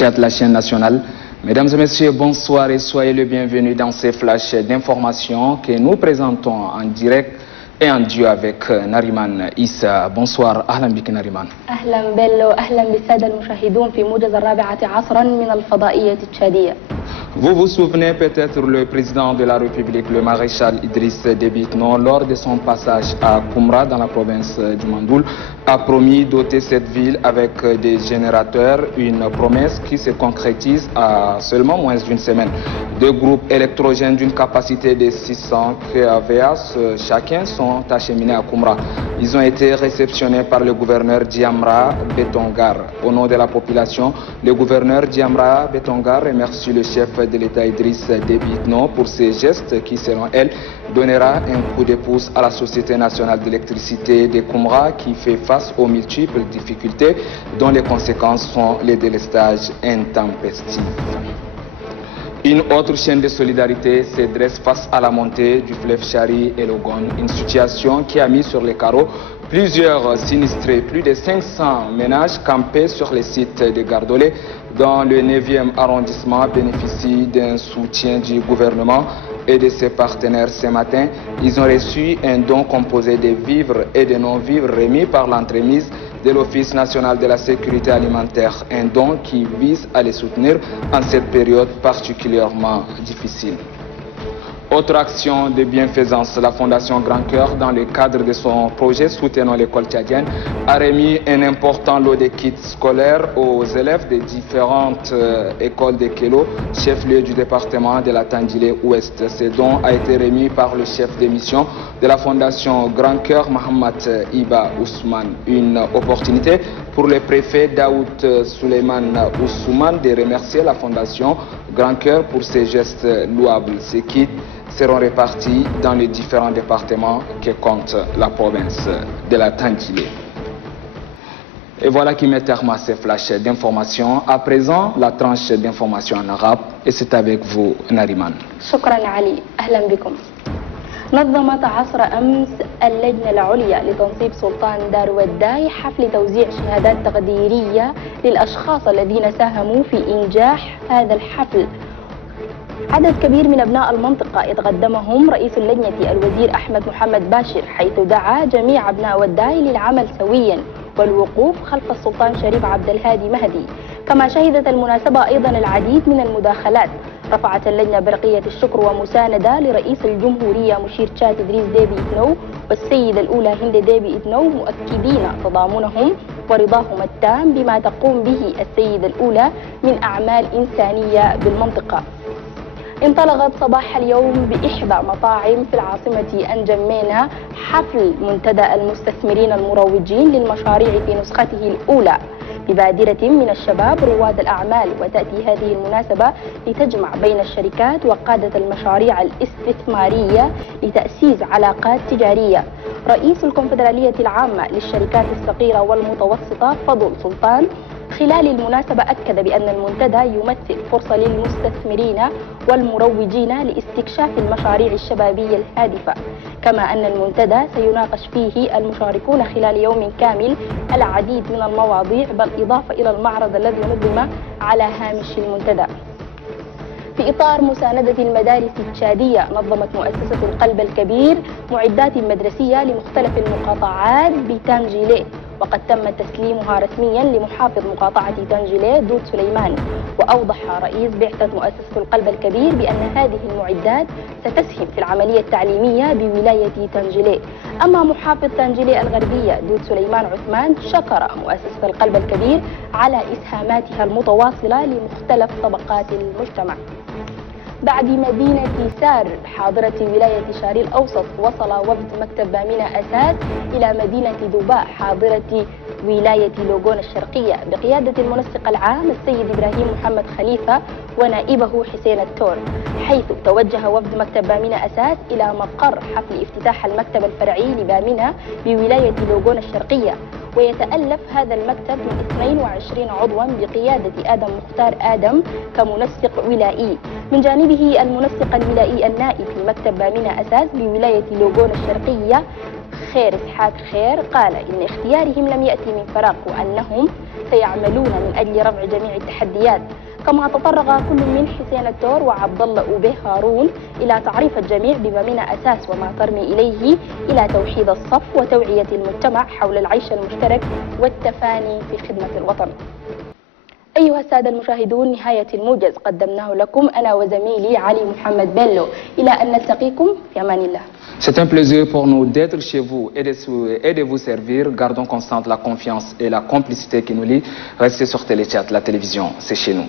De la chaîne nationale. Mesdames et messieurs, bonsoir et soyez les bienvenus dans ces flashs d'informations que nous présentons en direct et en duo avec Nariman Issa. Bonsoir, أهلا بك ناريمان. أهلا بيلو، أهلا بالسادة المشاهدون في موجز 4 عصرا من الفضائية التشادية. Vous vous souvenez peut-être le président de la République, le maréchal Idriss Déby Itno, lors de son passage à Koumra dans la province du Mandoul, a promis doter cette ville avec des générateurs, une promesse qui se concrétise à seulement moins d'une semaine. 2 groupes électrogènes d'une capacité de 600 kVA chacun sont acheminés à Koumra. Ils ont été réceptionnés par le gouverneur Diamra Betongar. Au nom de la population, le gouverneur Diamra Betongar remercie le chef de l'État Idriss Déby Itno pour ces gestes qui, selon elle, donnera un coup de pouce à la Société nationale d'électricité de Koumra qui fait face aux multiples difficultés dont les conséquences sont les délestages intempestifs. Une autre chaîne de solidarité se dresse face à la montée du fleuve Chari et l'Ogon, une situation qui a mis sur les carreaux plusieurs sinistrés. Plus de 500 ménages campés sur les sites de Gardolé dans le 9e arrondissement bénéficient d'un soutien du gouvernement et de ses partenaires ce matin. Ils ont reçu un don composé de vivres et de non-vivres remis par l'entremise de l'Office national de la sécurité alimentaire, un don qui vise à les soutenir en cette période particulièrement difficile. Autre action de bienfaisance, la Fondation Grand Cœur, dans le cadre de son projet Soutenons l'école tchadienne, a remis un important lot de kits scolaires aux élèves des différentes écoles de Kélo, chef-lieu du département de la Tandjilé Ouest. Ce don a été remis par le chef de mission de la Fondation Grand Cœur, Mohamed Iba Ousmane. Une opportunité pour le préfet Daoud Suleiman Ousmane de remercier la Fondation Grand Cœur pour ses gestes louables. Ces kits seront répartis dans les différents départements que compte la province de la Tandjilé. Et voilà qui met terme à ces flashs d'informations. À présent, la tranche d'informations en arabe, et c'est avec vous, Nariman. شكرا علي، أهلا بكم. نظمت عصر أمس اللجنة العليا لتنصيب سلطان دار وداي حفل توزيع شهادات تقديرية للأشخاص الذين ساهموا في إنجاح هذا الحفل. عدد كبير من أبناء المنطقة يتقدمهم رئيس اللجنة الوزير أحمد محمد باشر، حيث دعا جميع أبناء وداي للعمل سويا والوقوف خلف السلطان شريف عبد الهادي مهدي. كما شهدت المناسبة أيضا العديد من المداخلات. رفعت اللجنة برقية الشكر ومساندة لرئيس الجمهورية مشير تشاد إدريس ديبي إتنو والسيدة الأولى هند ديبي إتنو، مؤكدين تضامنهم ورضاهم التام بما تقوم به السيدة الأولى من أعمال إنسانية بالمنطقة. انطلقت صباح اليوم بإحدى مطاعم في العاصمة أنجمينا حفل منتدى المستثمرين المروجين للمشاريع في نسخته الأولى ببادرة من الشباب رواد الأعمال. وتأتي هذه المناسبة لتجمع بين الشركات وقادة المشاريع الاستثمارية لتأسيس علاقات تجارية. رئيس الكونفدرالية العامة للشركات الصغيرة والمتوسطة فضل سلطان خلال المناسبة أكد بأن المنتدى يمثل فرصة للمستثمرين والمروجين لاستكشاف المشاريع الشبابية الهادفة. كما أن المنتدى سيناقش فيه المشاركون خلال يوم كامل العديد من المواضيع، بالإضافة إلى المعرض الذي نظم على هامش المنتدى. في إطار مساندة المدارس التشادية، نظمت مؤسسة القلب الكبير معدات مدرسية لمختلف المقاطعات بتانجيلي، وقد تم تسليمها رسميا لمحافظ مقاطعة تانجيلي دود سليمان. وأوضح رئيس بعثة مؤسسة القلب الكبير بأن هذه المعدات ستسهم في العملية التعليمية بولاية تانجيلي. أما محافظ تانجيلي الغربية دود سليمان عثمان شكر مؤسسة القلب الكبير على إسهاماتها المتواصلة لمختلف طبقات المجتمع. بعد مدينة سار حاضرة ولاية شاري الأوسط، وصل وفد مكتب بامينة أساس إلى مدينة دباء حاضرة ولاية لوغون الشرقية بقيادة المنسق العام السيد إبراهيم محمد خليفة ونائبه حسين التور، حيث توجه وفد مكتب بامينة أساس إلى مقر حفل افتتاح المكتب الفرعي لبامينة بولاية لوغون الشرقية. ويتألف هذا المكتب من 22 عضوا بقيادة آدم مختار آدم كمنسق ولائي. من جانبه المنسق الولائي النائب في مكتب بامينة أساس بولاية لوغون الشرقية خير إسحاق خير قال إن اختيارهم لم يأتي من فراغ وأنهم سيعملون من أجل رفع جميع التحديات. كما تطرق كل من حسين التور وعبد الله أوبه هارون إلى تعريف الجميع ببامينة أساس وما ترمي إليه إلى توحيد الصف وتوعية المجتمع حول العيش المشترك والتفاني في خدمة الوطن. أيها السادة المشاهدون، نهاية الموجز قدمناه لكم أنا وزميلي علي محمد بيلو، إلى أن نلتقيكم في أمان الله. C'est un plaisir pour nous d'être chez vous et de vous servir. Gardons constante la confiance et la complicité qui nous lient. Restez sur Téléchat, la télévision, c'est chez nous.